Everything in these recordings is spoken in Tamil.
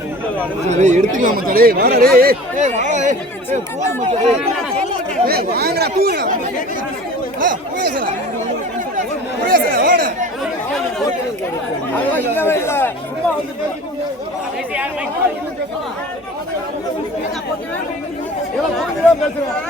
எடுத்துக்கலாம் மச்சான். வாடா டேய் ஏய் வாடா ஏய். போடு மச்சான். ஏய் வாங்கடா தூங்குடா. ஆ பேசுடா பேசுடா வாடா அதெல்லாம் இல்லவே இல்ல சும்மா வந்து காடு இல்ல, எனக்கு காடு தாங்கன்னா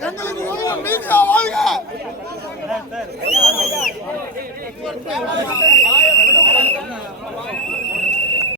எங்களுக்கு உதவும். மீடியா வாழ்க.